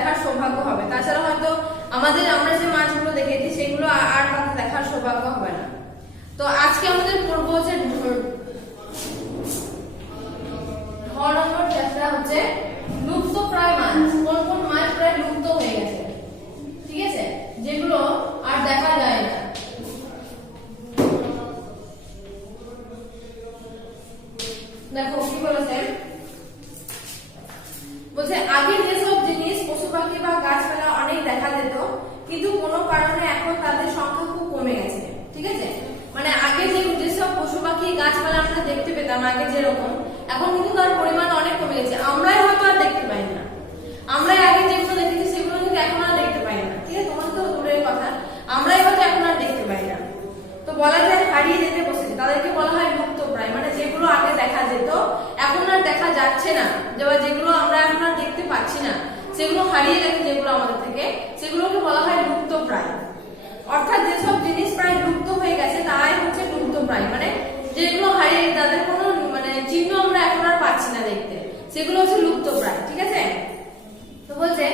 দেখার সৌভাগ্য হবে। তাছাড়া হয়তো আমরা যে মাছগুলো দেখেছি সেগুলো আর কাউকে দেখার সৌভাগ্য হবে না। তো আজকে আমাদের পড়বো হচ্ছে নম্বর চ্যাপ্টার হচ্ছে লুপ্তপ্রায় মাছ। কোন কোন মাছ প্রায় লুপ্ত হয়ে গেছে, ঠিক আছে, যেগুলো আর দেখা যায় না। দেখো কি বলেছে, বলছে আগে যেসব জিনিস পশু পাখি বা গাছপালা অনেক দেখা যেত, কিন্তু কোনো কারণে এখন তাদের সংখ্যা খুব কমে গেছে। ঠিক আছে, মানে আগে যেসব পশু পাখি গাছপালা আমরা দেখতে পেতাম আগে যেরকম, এখন কিন্তু তার পরিমাণ অনেক কমে গেছে। আমরাই হয়তো আর দেখতে পাই না, আমরাই আগে যেগুলো দেখেছি সেগুলো কিন্তু এখন আর দেখতে পাই না। ঠিক আছে, তোমার তো দূরের কথা, আমরাই হয়তো এখন আর দেখতে পাই না। তো বলা যায় হারিয়ে যেতে বসেছে, তাদেরকে বলা হয় লুপ্তপ্রায়। মানে যেগুলো আগে দেখা যেত এখন আর দেখা যাচ্ছে না, যেগুলো আমরা এখন আর দেখতে পাচ্ছি না, সেগুলো হারিয়ে গেছে যেগুলো আমাদের থেকে, সেগুলোকে বলা হয় লুপ্তপ্রায়। অর্থাৎ যেসব জিনিস প্রায় লুপ্ত হয়ে গেছে তারাই হচ্ছে লুপ্তপ্রায়। মানে যেগুলো হারিয়ে তাদের কোনো মানে চিহ্ন আমরা এখন আর পাচ্ছি না দেখতে, সেগুলো হচ্ছে লুপ্তপ্রায়। ঠিক আছে, তো বলছে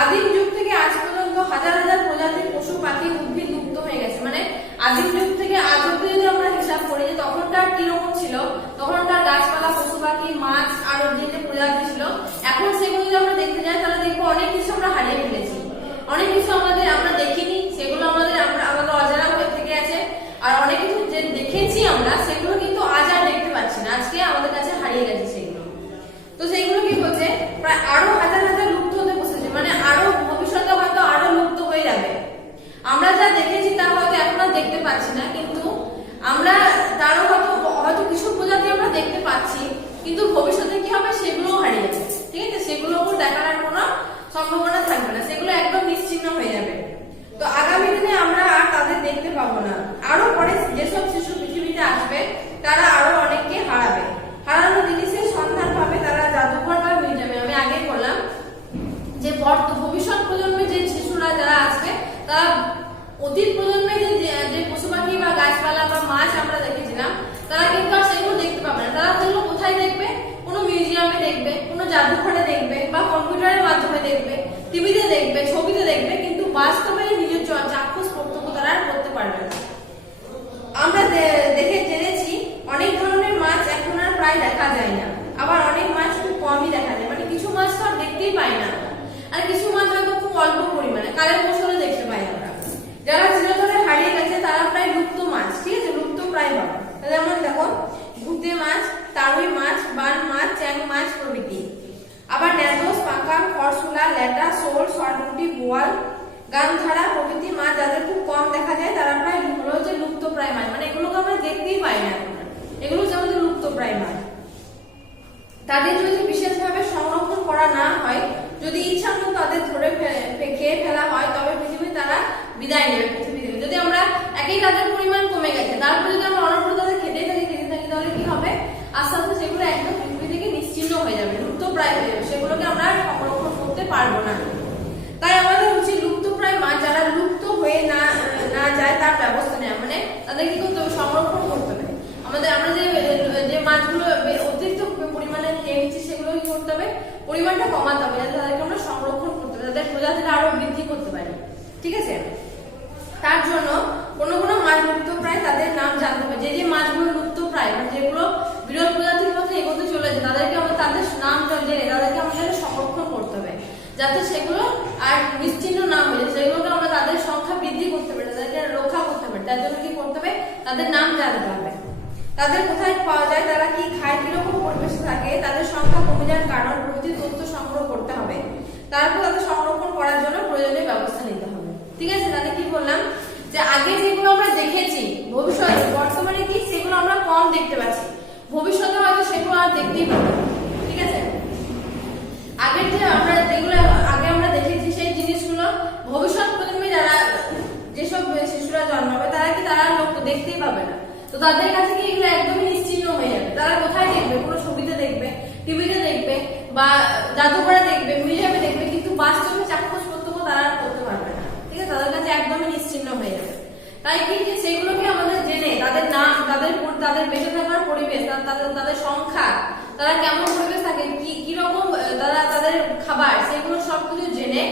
আদিম যুগ থেকে আজ পর্যন্ত হাজার হাজার প্রজাতির পশু পাখি উদ্ভিদ লুপ্ত হয়ে গেছে। মানে আদিম যুগ থেকে আজ অব্দি যদি আমরা হিসাব করি যে তখনকার কিরকম ছিল, তখনকার গাছপালা পশু পাখি মাছ আর যে প্রজাতি ছিল, এখন সেগুলো যদি আমরা দেখতে যাই তাহলে দেখবো অনেক কিছু আমরা হারিয়ে ফেলেছি, অনেক কিছু আমরা দেখিনি, সেগুলো আমাদের অজানা হয়ে থেকে আছে। আর অনেক কিছু যে দেখেছি আমরা সেগুলো কিন্তু আজ আর দেখতে পাচ্ছি না, আজকে আমাদের কাছে হারিয়ে গেছে সেগুলো। তো সেইগুলো কি হচ্ছে প্রায় আরো হাজার হাজার লুপ্ত হতে বসেছে, মানে আরো ভবিষ্যতে হয়তো আরো লুপ্ত হয়ে যাবে। আমরা যা দেখেছি তা হয়তো এখন আর দেখতে পাচ্ছি না, কিন্তু আমরা তারও হয়তো কিছু প্রজাতি আমরা দেখতে পাচ্ছি, কিন্তু ভবিষ্যতে কি হবে সেগুলোও হারিয়ে যাবে। ঠিক আছে, সেগুলো দেখার আর কোনো সম্ভাবনা থাকবে না, সেগুলো একদম নিশ্চিহ্ন হয়ে যাবে। তো আগামী দিনে আমরা আর তাদের দেখতে পাবো না। আরো পরে যেসব শিশু পৃথিবীতে আসবে তারা আরো অনেককে হারাবে, হারানো জিনিসের সন্ধান পাবে তারা জাদুঘর বা মিউজিয়ামে। আমি আগে বললাম যে ভবিষ্যৎ প্রজন্মে যে শিশুরা যারা আসবে তারা অতীত প্রজন্মে যে পশু পাখি বা গাছপালা বা মাছ আমরা দেখেছিলাম তারা কিন্তু আর সেগুলো দেখতে পাবে না। তারা সেগুলো কোথায় দেখবে? কোনো মিউজিয়ামে দেখবে, কোনো জাদুঘরে দেখবে, বা কম্পিউটারের মাধ্যমে দেখবে, টিভিতে দেখবে, ছবিতে দেখবে, কিন্তু বাস্তবে নিজের চাক্ষুষ প্রত্যক্ষ তারা আর করতে পারবে না। আমরা দেখে জেনেছি অনেক ধরনের মাছ এখন আর প্রায় দেখা যায় না, আবার অনেক মাছ খুব কমই দেখা যায়। মানে কিছু মাছ তো আর দেখতেই পাই না, আর কিছু মাছ হয়তো খুব অল্প পরিমাণে কালের কৌশলে দেখতে পাই আমরা। যারা চিরতরে হারিয়ে গেছে তারা প্রায় লুপ্ত মাছ। ঠিক আছে, লুপ্ত প্রায় পাবে। যেমন দেখো ভুতে মাছ, তারুই মাছ, বান মাছ, চ্যাং মাছ প্রভৃতি। আবার ন্যাদোস, পাকা, খরসুলা, ল্যাটা, শোল, সরপুঁটি, বোয়াল, গান্ধারা প্রভৃতি মাছ যাদের খুব কম দেখা যায় তারা প্রায় হচ্ছে লুপ্ত প্রায় মাছ। মানে এগুলোকে আমরা দেখতেই পাই না এখন, এগুলো যেমন লুপ্ত প্রায় মাছ। তাদের যদি বিশেষভাবে সংরক্ষণ করা না হয়, যদি ইচ্ছা মতো তাদের ধরে খেয়ে ফেলা হয়, তবে পৃথিবী তারা বিদায় নেবে। পৃথিবী থেকে যদি আমরা একই তাদের পরিমাণ কমে গেছে, তারপরে যদি আমরা অনবরত তাদের খেতেই থাকি তাহলে কি হবে? আস্তে আস্তে সেগুলো একদম পৃথিবী থেকে নিশ্চিহ্ন হয়ে যাবে, লুপ্ত প্রায় হয়ে যাবে, সেগুলোকে আমরা সংরক্ষণ করতে পারবো না। তাই আমাদের উচিত লুপ্তপ্রায় মাছ যারা লুপ্ত হয়ে না যায় তার ব্যবস্থা নেওয়া। মানে তাদের কি করতে হবে? সংরক্ষণ করতে হবে। আমরা যে মাছগুলো অতিরিক্ত পরিমাণে খেয়ে নিচ্ছি সেগুলো কি করতে হবে? পরিমাণটা কমাতে হবে, যাতে তাদেরকে আমরা সংরক্ষণ করতে হবে, তাদের প্রজাতিটা আরো বৃদ্ধি করতে পারি। ঠিক আছে, তার জন্য কোনো মাছ লুপ্তপ্রায় তাদের নাম জানতে হবে। যে মাছগুলো লুপ্তপ্রায়, মানে যেগুলো বিরল প্রজাতির পথে এগোতে চলেছে, তাদেরকে আমরা তাদের নাম জেনে তাদেরকে আমাদের সংরক্ষণ করতে হবে, যাতে সেগুলো আর নিশ্চিহ্ন না হয়ে যায়। সেগুলোকে আমরা তাদের সংখ্যা বৃদ্ধি করতে পারি, তাদেরকে রক্ষা করতে পারি। তার জন্য কি করতে হবে? তাদের নাম জানতে হবে, তাদের কোথায় পাওয়া যায়, তারা কি খায়, কিরকম পরিবেশে থাকে, তাদের সংখ্যা কমে যাওয়ার কারণ প্রভৃতি তথ্য সংগ্রহ করতে হবে। তারপর তাদের সংরক্ষণ করার জন্য প্রয়োজনীয় ব্যবস্থা নিতে হবে। ঠিক আছে, তাহলে কি বললাম যে আগে যেগুলো আমরা দেখেছি ভবিষ্যতে বর্তমানে কি সেগুলো আমরা কম দেখতে পাচ্ছি, ভবিষ্যতে হয়তো সেগুলো আর দেখতেই পাবো। ঠিক আছে, আগের যে যেগুলো আগে আমরা দেখেছি সেই জিনিসগুলো ভবিষ্যৎ প্রজন্মে যেসব শিশুরা জন্মাবে তারা লোক দেখতেই পাবে না। তো তাদের কাছে কি এগুলো একদমই নিশ্চিহ্ন হয়ে যাবে। তারা কোথায় দেখবে? কোনো ছবিতে দেখবে, টিভিতে দেখবে, বা জাদুঘরে দেখবে, মিউজিয়ামে দেখবে, কিন্তু বাস্তবে চাক্ষুষ প্রত্যক্ষ তারা করতে পারবে না। ঠিক আছে, তাদের কাছে একদমই নিশ্চিহ্ন হয়ে যাবে। তাই কি সেইগুলোকে আমাদের জেনে তাদের নাম, তাদের বেঁচে থাকার পরিবেশ, তাদের সংখ্যা, তারা কেমন পরিবেশ থাকে, কিরকম তাদের খাবার, সেগুলো সবকিছু জেনে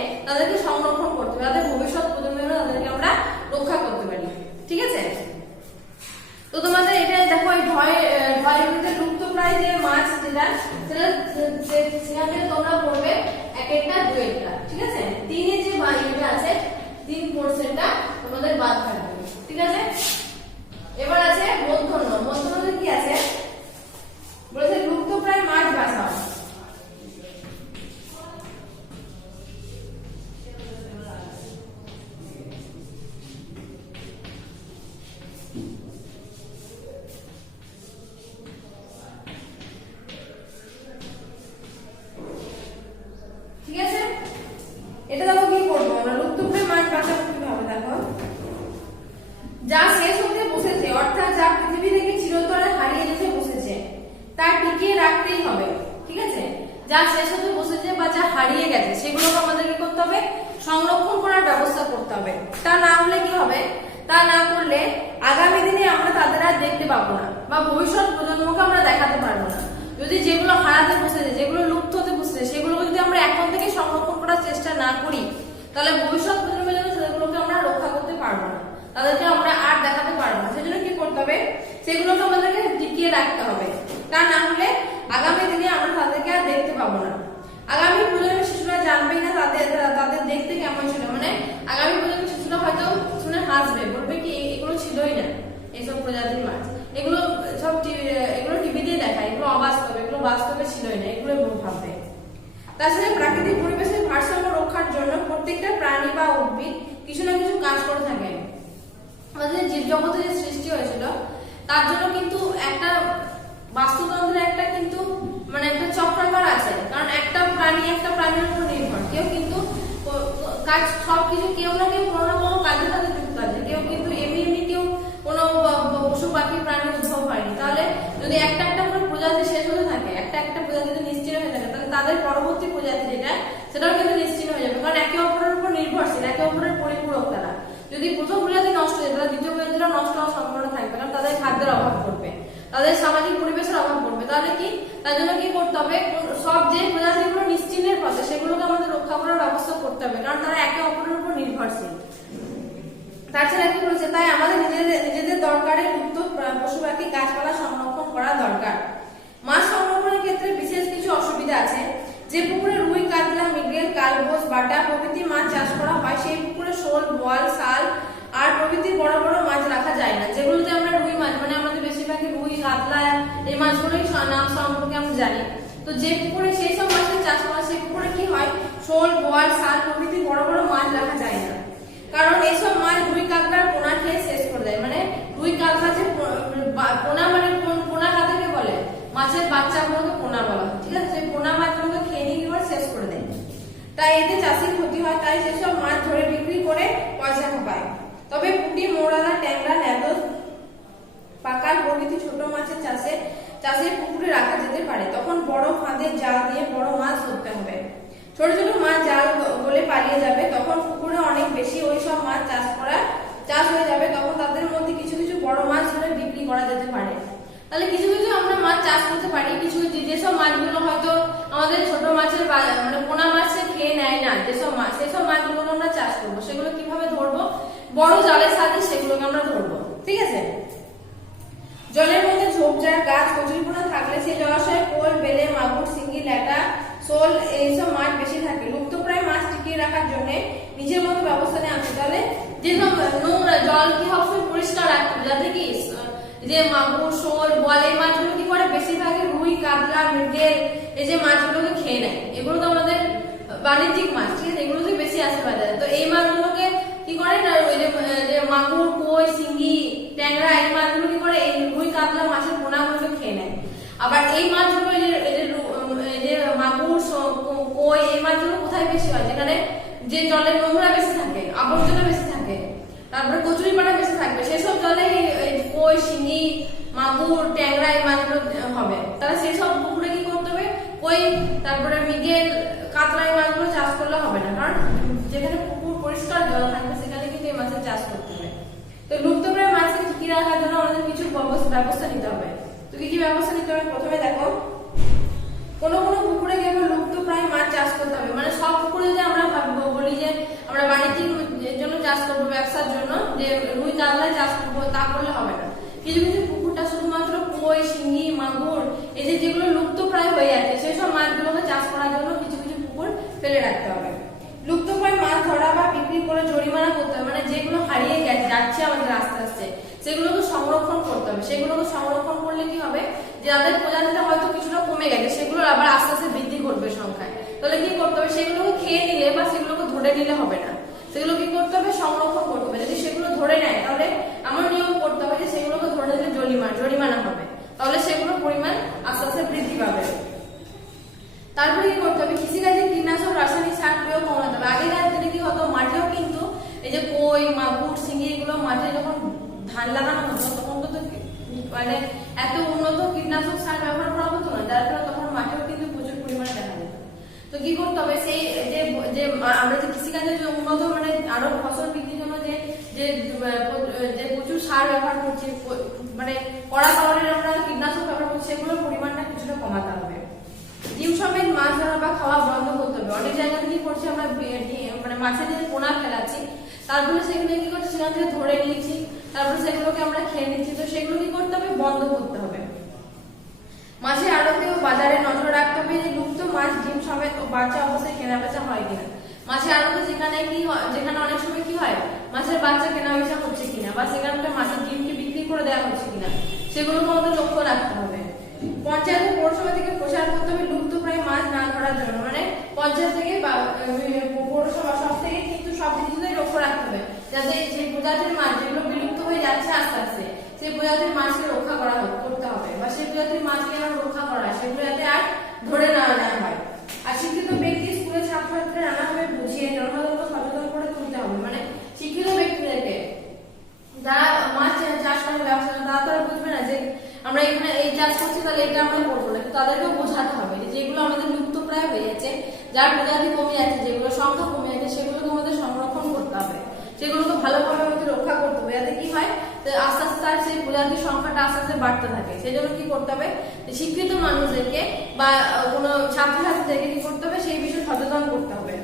সংরক্ষণ করার ব্যবস্থা করতে হবে। তা না হলে কি হবে, তা না করলে আগামী দিনে আমরা তাদের আর দেখতে পাবো না বা ভবিষ্যৎ প্রজন্মকে আমরা দেখাতে পারবো না। যদি যেগুলো হারাতে বসেছে, যেগুলো লুপ্ত হতে বসেছে, সেগুলোকে যদি আমরা এখন থেকে সংরক্ষণ করার চেষ্টা না করি, তাহলে ভবিষ্যৎ প্রজন্মের জন্য সেগুলোকে আমরা রক্ষা করতে পারবো না, তাদেরকে আমরা আর দেখাতে পারবো না। সেজন্য কি করতে হবে, সেগুলোকে আমাদেরকে টিকিয়ে রাখতে হবে। তা না হলে আগামী দিনে আমরা তাদেরকে আর দেখতে পাবো না। আগামী প্রজন্মের শিশুরা জানবেই না তাদের দেখতে কেমন ছিল, মানে আগামী প্রজন্মের শিশুরা হয়তো শুনে হাসবে, বলবে কি এগুলো ছিলই না, এইসব প্রজাতির মাছ, এগুলো সব এগুলো টিভিতে দেখায়, এগুলো অবাস্তব, এগুলো বাস্তবে ছিলই না, এগুলো ভাববে। তাছাড়া প্রাকৃতিক পরিবেশের ভারসাম্য রক্ষার জন্য প্রত্যেকটা প্রাণী বা উদ্ভিদ কিছু না কিছু কাজ করে থাকে। আমাদের জীবজগতে যে সৃষ্টি হয়েছিল তার জন্য কিন্তু একটা বাস্তুতন্ত্রের একটা কিন্তু মানে একটা চক্রাকার আছে, কারণ একটা প্রাণী একটা প্রাণীর উপর নির্ভর। কেউ কিন্তু কাজ সবকিছু কেউ না কেউ কোনো না কোনো কাজের সাথে যুক্ত আছে, কেউ কিন্তু এমনি কেউ কোনো পশু পাখি প্রাণী উদ্ভব হয়নি। তাহলে যদি একটা একটা করে প্রজাতি শেষ হতে থাকে, একটা একটা প্রজাতি নিশ্চিহ্ন হয়ে থাকে, তাহলে তাদের পরবর্তী প্রজাতি যেটা সেটাও কিন্তু নিশ্চিহ্ন হয়ে যাবে, কারণ একে অপরের উপর নির্ভরশীল, একে অপরের পরিপূরক তারা। যদি প্রথম প্রজাতি নষ্ট হয়ে যায়, তাহলে দ্বিতীয় প্রজাতিটা নষ্ট হওয়ার সম্ভাবনা থাকবে, কারণ তাদের খাদ্যের অভাব পড়বে, তাদের সামাজিক পরিবেশের অভাব পড়বে। তাহলে কি, তার জন্য কি করতে হবে, সব যে প্রজাতিগুলো নিশ্চিহ্নের পথে সেগুলোকে আমাদের রক্ষা করার ব্যবস্থা করতে হবে, কারণ তারা একে অপরের উপর নির্ভরশীল। তাছাড়া কি বলেছে, তাই আমাদের নিজেদের দরকারে মুক্ত পশু পাখি গাছপালা সংরক্ষণ করা দরকার। মাছ সংরক্ষণের ক্ষেত্রে বিশেষ কিছু অসুবিধা আছে। যে পুকুরে রুই, কাতলা, মৃগেল, কালবোস, বাটা প্রভৃতি মাছ চাষ করা হয়, সেই পুকুরে শোল, বোয়াল, শাল আর প্রভৃতি বড় বড় মাছ রাখা যায় না। যেগুলোতে আমরা রুই মাছ, মানে আমাদের বেশিরভাগই রুই, কাতলা এই মাছগুলোই নাম সম্পর্কে আমরা জানি। তো যে পুকুরে সেই সব মাছের চাষ করা, সেই পুকুরে কি হয়, শোল, বোয়াল, শাল প্রভৃতি বড় বড় মাছ রাখা যায় না, কারণ এইসব মাছ রুই কাতলার পোনা খেয়ে শেষ করে দেয়। মানে রুই কাতলা যে পোনা, মানে পোনা কাদেরকে বলে, মাছের বাচ্চাগুলোকে পোনা বলা হয়, ঠিক আছে, সেই পোনা মাছগুলোকে খেয়ে নিয়ে এবার শেষ করে দেয়। তাই এতে চাষির ক্ষতি হয়, তাই সেসব মাছ ধরে বিক্রি করে পয়সা পায়। তবে পুঁটি, মৌরালা, ট্যাংরা, ন্যাদোস, পাকাল প্রভৃতি ছোট মাছের চাষে পুকুরে রাখা যেতে পারে। তখন বড় ফাঁদের জাল দিয়ে বড় মাছ ধরতে হবে। ছোট ছোট মাছ জাল গলে পালিয়ে যাবে, তখন পুকুরে অনেক বেশি ওই সব মাছ চাষ হয়ে যাবে, তখন তাদের মধ্যে কিছু কিছু বড় মাছ ধরে বিক্রি করা যেতে পারে। তাহলে কিছু কিছু আমরা মাছ চাষ করতে পারি, কিছু যেসব মাছগুলো হয়তো আমাদের ছোট মাছের মানে পোনা মাছে খেয়ে নেয় না, যেসব মাছ, সেসব মাছগুলো আমরা চাষ করবো। সেগুলো কিভাবে ধরবো, বড় জালের সাথে সেগুলোকে আমরা ধরবো, ঠিক আছে। জলের মধ্যে ঝোপঝাড় গাছ কচুরিপনা থাকলে সেই জলাশয়ে কোল, বেলে, মাগুর, শিঙ্গি, ল্যাটা, শোল এইসব মাছ বেশি থাকে। লুপ্তপ্রায় মাছ টিকিয়ে রাখার জন্য নিজের মতো ব্যবস্থা নেওয়া আছে। তাহলে যেসব নোংরা জল কি হবে পরিষ্কার রাখতে হবে, যাতে কি যে মাগুর, শোল, বোয়াল এই মাছগুলো কি করে, বেশিরভাগই রুই, কাতলা, মৃগেল এই যে মাছগুলোকে খেয়ে নেয়। এগুলো তো আমাদের বাণিজ্যিক মাছ, ঠিক আছে, এগুলো তো বেশি আসে বাজারে। তো এই মাছগুলোকে কি করে না, ওই যে মাগুর, কই, শিঙ্গি, ট্যাংরা এই মাছগুলো কি করে, এই রুই, কাতলা মাছের পোনাগুলোকে খেয়ে নেয়। আবার এই মাছগুলো যে মাগুর, কই এই মাছগুলো কোথায় বেশি হয়, যেখানে যে জলের নোংরা বেশি থাকে, আবর্জনা বেশি থাকে, তারপরে কচুরিপানা বেশি থাকবে, সেসব জলে কই, শিঙি, মাগুর, ট্যাংরা এই মাছগুলো হবে। তাহলে সেই সব পুকুরে কি করতে হবে, কই, তারপরে মৃগেল, কাতলা এই মাছগুলো চাষ করলে হবে না, কারণ যেখানে পুকুর পরিষ্কার জল থাকবে সেখানে কিন্তু এই মাছের চাষ করতে হবে। তো লুপ্তপ্রায় মাছকে টিকিয়ে রাখার জন্য আমাদের কিছু ব্যবস্থা নিতে হবে। তো কি কি ব্যবস্থা নিতে হবে, প্রথমে দেখো, কোনো কোনো পুকুরে কেবল লুপ্তপ্রায় মাছ চাষ করতে হবে। মানে সব পুকুরে যদি আমরা বলি যে আমরা বাণিজ্যিক জন্য চাষ করবো, ব্যবসার জন্য যে রুই, কাতলা চাষ করবো, তা করলে হবে না। কিছু কিছু পুকুরটা শুধুমাত্র কই, শিঙ্গি, মাগুর এই যেগুলো লুপ্তপ্রায় হয়ে যাচ্ছে, সেই সব মাছগুলোকে চাষ করার জন্য কিছু কিছু পুকুর ফেলে রাখতে হবে। লুপ্তপ্রায় মাছ ধরা বা বিক্রি করে জরিমানা করতে হবে। মানে যেগুলো হারিয়ে যাচ্ছে আমাদের আস্তে আস্তে, সেগুলোকে সংরক্ষণ করতে হবে। সেগুলোকে সংরক্ষণ করলে কি হবে, যে যাদের প্রজাতিটা হয়তো কিছুটা কমে গেছে, সেগুলো আবার আস্তে আস্তে বৃদ্ধি করবে সংখ্যায়। তাহলে কি করতে হবে, সেগুলোকে খেয়ে নিলে বা সেগুলোকে ধরে নিলে হবে না, সেগুলো কি করতে হবে, সংরক্ষণ করতে হবে। যদি সেগুলো ধরে নেয়, তাহলে আমার নিয়ম করতে হবে যে সেগুলোকে ধরে নিলে জরিমানা হবে, তাহলে সেগুলোর পরিমাণ আস্তে আস্তে বৃদ্ধি পাবে। তারপরে কি করতে হবে, কৃষিকাজে কীটনাশক, রাসায়নিক সার প্রয়োগ কমাতে হবে। আগেকার দিনে কি হতো, মাঠেও কিন্তু এই যে কই, মাগুর, শিঙি এগুলো মাঠে যখন ধান লাগানো হতো, তখন তো মানে এত উন্নত কীটনাশক সার ব্যবহার করা হতো না, যার ফলে তখন মাঠেও কিন্তু প্রচুর পরিমাণে দেখা যেত। তো তো কি করতে হবে, সেই যে যে আমরা যে কৃষিকাজের যে উন্নত মানে আরো ফসল বৃদ্ধির জন্য যে যে যে প্রচুর সার ব্যবহার করছি, মানে কড়া কারণে আমরা কীটনাশক ব্যবহার করছি, সেগুলোর পরিমাণটা কিছুটা কমাতে হবে। ডিম সমেত মাছ ধরা বা খাওয়া বন্ধ করতে হবে। অনেক জায়গায় কি করছি আমরা, মানে মাছের যে পোনা ফেলাচ্ছি, তারপরে সেগুলো কি করছি, সেখান থেকে ধরে নিচ্ছি, তারপরে সেগুলোকে আমরা খেয়ে নিচ্ছি। তো সেগুলো কি করতে হবে, বন্ধ করতে হবে। মাছের আড়তে ও বাজারে নজর রাখতে হবে যে লুপ্ত মাছ ডিম সমেত ও বাচ্চা অবস্থায় কেনা বেচা হয় কিনা। মাছের আড়তে যেখানে যেখানে অনেক সময় কি হয়, মাছের বাচ্চা কেনা বেচা হচ্ছে কিনা, বা সেখানকার মাছের ডিমকে বিক্রি করে দেওয়া হচ্ছে কিনা, সেগুলোকে আমাদের লক্ষ্য রাখতে হবে। পঞ্চায়েত পৌরসভা থেকে প্রচার করতে হবে লুপ্ত প্রায় মাছ না ধরার জন্য, মানে পঞ্চায়েত থেকে বা পৌরসভা সব থেকে কিন্তু সব কিছুতেই লক্ষ্য রাখতে হবে যাতে যে প্রজাতির মাছ যেগুলো বিলুপ্ত হয়ে যাচ্ছে আস্তে আস্তে, সেই প্রজাতির মাছকে রক্ষা করতে হবে, বা সেই প্রজাতির মাছকে আমরা রক্ষা করা হয়, সেগুলো যাতে আর ধরে নেওয়া না হয়। আর শিক্ষিত ব্যক্তি স্কুলের ছাত্রছাত্রীরা নানাভাবে বুঝিয়ে জনসাধারণকে সচেতন করে তুলতে হবে। মানে শিক্ষিত ব্যক্তিদেরকে যারা মাছ চাষ করে ব্যবসা, তারা তো বুঝবে না যে আমরা এখানে এই চাষ করছি তাহলে এটা আমরা করবো না, তাদেরকেও বোঝাতে হবে যে যেগুলো আমাদের লুপ্ত প্রায় হয়ে যাচ্ছে, যার প্রজাতি কমে যাচ্ছে, যেগুলো সংখ্যা কমে যাচ্ছে, সেগুলোকে আমাদের সংরক্ষণ করতে হবে, সেগুলোকে ভালোভাবে আমাদের রক্ষা করতে হবে, যাতে কি হয় আস্তে আস্তে তার সেই প্রজাতির সংখ্যাটা আস্তে আস্তে বাড়তে থাকে। সেই জন্য কি করতে হবে, শিক্ষিত মানুষদেরকে বা কোনো ছাত্রছাত্রীদেরকে কি করতে হবে, সেই বিষয়ে সচেতন করতে হবে।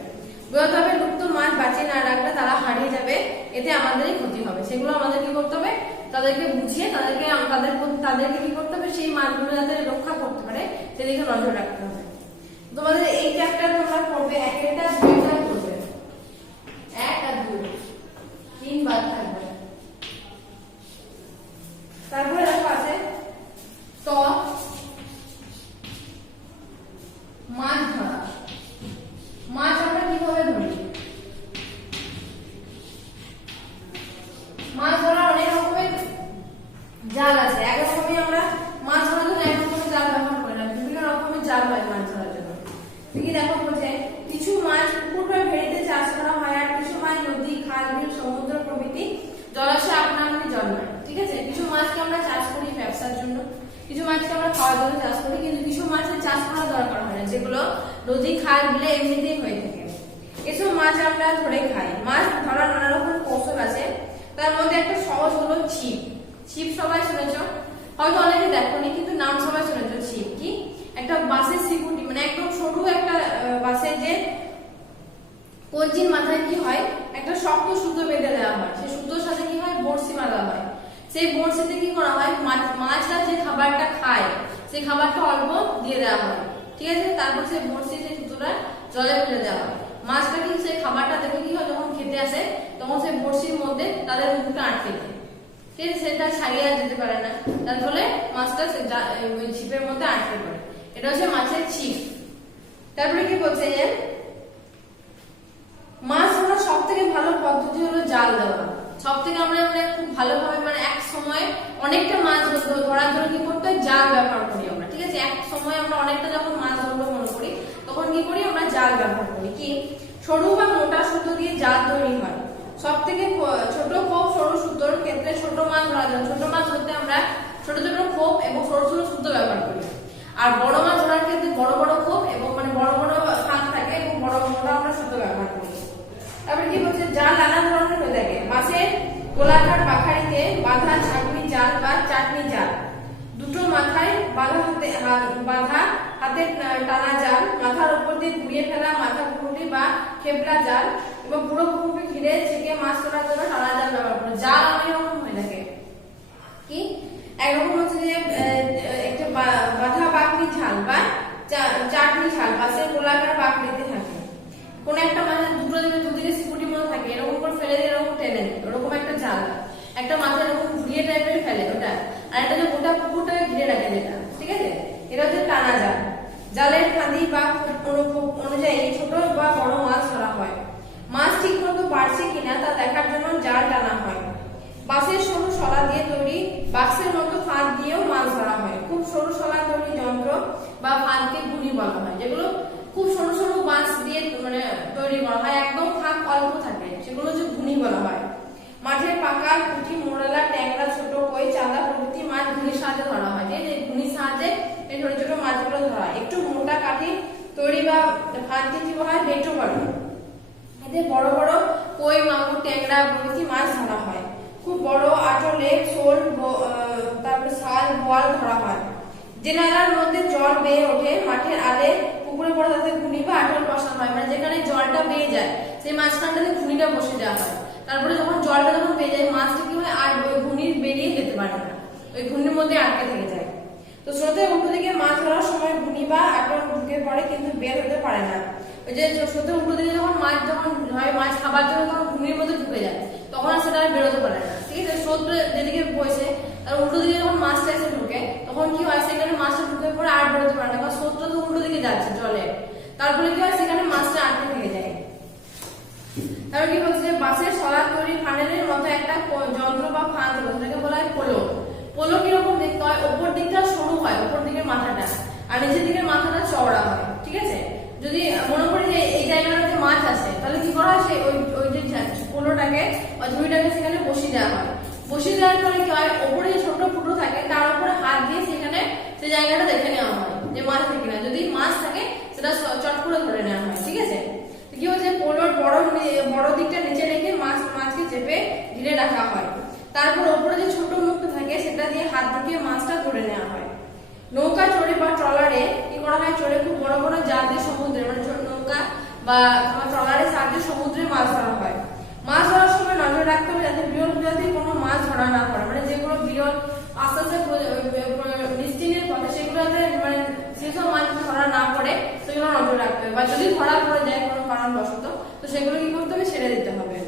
বোঝাতে হবে লুপ্ত মাছ বাঁচিয়ে না রাখলে তারা হারিয়ে যাবে, এতে আমাদেরই ক্ষতি হবে। সেগুলো আমাদের কি করতে হবে, তাদেরকে বুঝিয়ে তাদেরকে কি করতে হবে, সেই মাছগুলো যাতে রক্ষা করতে পারে সেদিকে নজর রাখতে হবে। তোমাদের এই চ্যাপ্টার তোমরা পড়বে, একটা দুইটা পড়বে, 1 আর 2 3 বার থাকবে। তারপরে দেখো আছে ত মাছ ধরা। মাছ আমরা কিভাবে ধরি? মাছ ধরার অনেক রকমের জাল আছে। এক রকমের আমরা মাছ ধরার জন্য এক রকমের জাল ব্যবহার করি না, বিভিন্ন রকমের জাল হয় মাছ ধরার জন্য। ঠিকই দেখো বলছে কিছু মাছ পুকুর বা ভেড়িতে চাষ করা হয়, আর কিছু মাছ নদী, খাল, বিল, সমুদ্র প্রভৃতি জলাশয় আপনা আপনি জন্মায়। ঠিক আছে, কিছু মাছকে আমরা চাষ করি ব্যবসার জন্য, কিছু মাছকে আমরা খাওয়ার জন্য চাষ করি, কিন্তু কিছু মাছের চাষ করা দরকার হয় না, যেগুলো নদী, খাল, বিলে এমনিতেই হয়ে থাকে। এসব মাছ আমরা ধরে খাই। মাছ ধরার নানা রকম কৌশল আছে, তার মধ্যে একটা সহজ হলো ছিপ। ছিপ সবাই শুনেছ, হয়তো অনেকে দেখোনি, কিন্তু নাম সবাই শুনেছ। ছিপ কি? একটা বাঁশের সিকুটি, মানে একদম সরু একটা বাঁশের যে কঞ্চির মাথায় কি হয়, একটা শক্ত সুতো বেঁধে দেওয়া হয়, সেই সুতোর সাথে কি হয়, বড়শি বাঁধা হয়। সেই বড়শিতে কি করা হয়, মাছটা যে খাবারটা খায় সেই খাবারটা অল্প দিয়ে দেওয়া হয়। ঠিক আছে, তারপর সেই বড়শি সেই সুতোটা জলে ফেলে দেওয়া হয়। মাছটা কি সেই খাবারটা দেখে কি হয়, যখন খেতে আসে তখন সেই বড়শির মধ্যে তাদের মুখটা আটকে যায়। ঠিক আছে, সেটা ছাড়িয়ে যেতে পারে না, তার ফলে মাছটা ওই ছিপের মধ্যে আটকে পড়ে। এটা হচ্ছে মাছের ছিপ। তারপরে কি বলছে যে মাছ ধরার সব থেকে ভালো পদ্ধতি হলো জাল দেওয়া। সব থেকে আমরা খুব ভালোভাবে এক সময় অনেকটা মাছ ধরার জন্য কি করতে হয়, জাল ব্যবহার করি আমরা। ঠিক আছে, এক সময় আমরা অনেকটা যখন মাছ ধরবো মনে করি, তখন কি করি, আমরা জাল ব্যবহার করি। কি সরু বা মোটা সুতো দিয়ে জাল তৈরি হয়। সব থেকে ছোট খোপ সরু সুতোর ক্ষেত্রে ছোট মাছ ধরা যায়। ছোট মাছ ধরতে আমরা ছোট ছোট খোপ এবং সরু সরু সুতো ব্যবহার করি। আর বড় মাছ ধরার ক্ষেত্রে বড় বড় খোপ এবং বড় বড় ফাঁক থাকে এবং বড় বড় আমরা সুতো ব্যবহার করি। তারপরে কি বলছে, জাল নানা ধরনের হয়ে থাকে। মাছের গোলাকার পাখাড়িতে বাঁধা ছাগনি জাল বা চাটনি জাল, দুটো মাথায় বাঁধা হাতের টানা জাল, মাথার উপর দিয়ে ঘুরিয়ে ফেলা মাথা পুকুরি বা খেপলা জাল, এবং পুরো পুকুরকে ঘিরে ছেঁকে মাছ তোলার জন্য টানা জাল ব্যবহার করে। জাল অনেক রকম হয়ে থাকে। কি একরকম হচ্ছে যে একটা বাঁধা বাকড়ি ঝাল বা চাটনি ঝাল, পাশে গোলাকার বাকড়িতে থাকে। কোন একটা মাছের দুদিকে সিকুটির মতো থাকে, এরকম করে ফেলে দিয়ে এরকম টেনে নেয়, ওরকম একটা জাল। একটা মাছের এরকম ঘুরিয়ে টাইপের ফেলে ওটা, আর একটা যে গোটা পুকুরটাকে ঘিরে রাখে যেটা। ঠিক আছে, এটা হচ্ছে টানা জাল। জালের ফাঁদি বা অনুযায়ী ছোট বা বড় মাছ ধরা হয়। মাছ ঠিক মতো বাড়ছে কিনা তা দেখার জন্য জাল টানা হয়। বাঁশের সরু শলা দিয়ে তৈরি বাক্সের মতো ফাঁদ দিয়েও মাছ ধরা হয়। খুব সরু শলা তৈরি যন্ত্র বা ফাঁদকে ঘুড়ি বলা হয়, যেগুলো খুব সরু সরু বাঁশ দিয়ে তৈরি করা হয়, একদম ফাঁক অল্প থাকে, সেগুলো হচ্ছে ঘুড়ি বলা হয়। মাঠের পাকা, পুঁটি, মোরলা, ট্যাংরা, ছোট কই, চাঁদা প্রভৃতি মাছ ঘুড়ির সাহায্যে ধরা হয়। এই ঘুড়ির সাহায্যে এই ছোট ছোট মাছগুলো ধরা হয়। একটু মোটা কাঠি তৈরি বা ফাঁদকে কি বলা হয়? বেটো বলে। এতে বড় বড় কই, মাগুর, ট্যাংরা প্রভৃতি মাছ ধরা হয়। খুব বড় আটলে, শোল, তারপরে শাল, বোয়াল ধরা হয়। যে নালার মধ্যে জল বেয়ে ওঠে, মাঠের আলে, পুকুরে পড়ে, তাতে ঘুনি বা আটল বসানো হয়। মানে যেখানে জলটা বেয়ে যায় সেই মাঝখানটাতে ঘুনিটা বসে দেওয়া হয়। তারপরে যখন জলটা যখন বেয়ে যায়, মাছটা কি হয়? আর ওই ঘুনির বেরিয়ে যেতে পারে না, ওই ঘুনির মধ্যে আটকে থেকে যায়। তো স্রোতের উল্টো দিকে মাছ ধরার সময় ঘুনি বা আটল ঢুকে পড়ে, কিন্তু বের হতে পারে না। ওই যে স্রোতের উল্টো দিকে যখন মাছ হয়, মাছ খাবার জন্য যখন ঘুনির মধ্যে ঢুকে যায়, তখন আর সেটা আর বেরোতে পারে না। ঠিক আছে, স্রোত যেদিকে বইছে তার উল্টো দিকে যখন মাছটা এসে ঢুকে, তখন কি হয়? সেখানে মাছটা ঢুকে পড়ে আর বেরোতে পারে না, কারণ স্রোতটা তো উল্টো দিকে যাচ্ছে জলে। তারপরে কি হয়? সেখানে মাছটা আটকে থেকে যায়। তারপর কি বলছে? বাঁশের শলা তৈরি ফানেলের মতো একটা যন্ত্র বা ফাঁদ হলো, সেটাকে বলা হয় পোলো। পোলো কিরকম দেখতে হয়? ওপর দিকটা সরু হয়, ওপর দিকের মাথাটা, আর নিচের দিকের মাথাটা চওড়া হয়। ঠিক আছে, যদি মনে করি যে এই জায়গাটাতে মাছ আছে, তাহলে কি করা হয়? ওই যে পোলোটাকে বা ঝুড়িটাকে সেখানে বসিয়ে দেওয়া হয়। বসিয়ে দেওয়ার পরে কি হয়? ওপরে যে ছোট ফুটো থাকে তার উপরে হাত দিয়ে সেখানে সেই জায়গাটা দেখে নেওয়া হয় যে মাছ থাকে কিনা। যদি মাছ থাকে সেটা চট করে ধরে নেওয়া হয়। ঠিক আছে, কি হচ্ছে? পোলোর বড় দিকটা নিচে রেখে মাছকে চেপে ঘিরে রাখা হয়। তারপর ওপরে যে ছোট মুখটা থাকে সেটা দিয়ে হাত ঢুকিয়ে মাছটা ধরে নেওয়া হয়। নৌকা চড়ে বা ট্রলারে কি করা হয়? চড়ে খুব বড় বড় জাল দিয়ে সমুদ্রে, মানে নৌকা বা ট্রলারের সাহায্যে সমুদ্রে মাছ ধরা হয়। মাছ ধরার সময় নজর রাখতে হবে যাতে বিরল প্রজাতির কোনো মাছ ধরা না পড়ে, মানে যেগুলো বিরল আস্তে আস্তে নিশ্চিন্তের পথে সেগুলোতে মানে যেসব মাছ ধরা না পড়ে সেগুলো নজর রাখতে হবে, বা যদি ধরা পড়ে যায় কোনো কারণবশত তো সেগুলো কি করতে হবে? ছেড়ে দিতে হবে।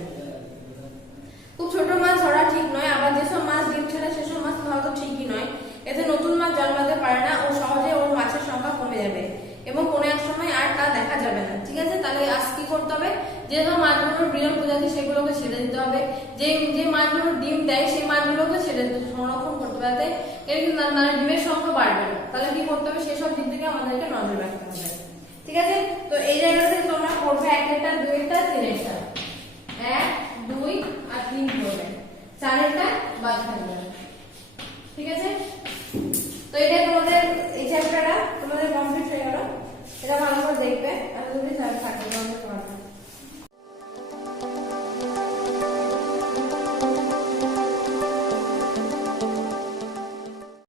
খুব ছোট মাছ ধরা ঠিক নয়, আবার যেসব মাছ ডিম ছেড়ে সেসব মাছ ধরা তো ঠিকই নয়। এতে নতুন মাছ জন্মাতে পারে না ও সহজে ওর মাছের সংখ্যা কমে যাবে এবং কোনো এক সময় আর তা দেখা যাবে না। ঠিক আছে, তাহলে আজ কি করতে হবে? যেসব মাছগুলোর বিরল প্রজাতি সেগুলোকে ছেড়ে দিতে হবে। যে মাছগুলো ডিম দেয় সেই মাছগুলোকে ছেড়ে সংরক্ষণ করতে হবে, কিন্তু ডিমের সংখ্যা বাড়বে না। তাহলে কি করতে হবে? সেসব দিক থেকে আমাদেরকে নজর রাখতে হবে। ঠিক আছে, তো এই জায়গাতে তোমরা করবে 1 2 3